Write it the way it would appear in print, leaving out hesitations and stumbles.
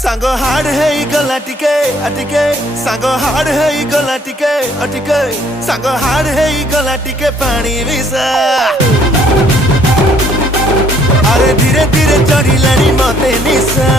सांग हाड़ है गला टिके अटिके सांग हाड़ है गला टिके अटिके सांग हाड़ है गला टिके पानी मिसा अरे धीरे धीरे चढ़ी लानी मते निशा।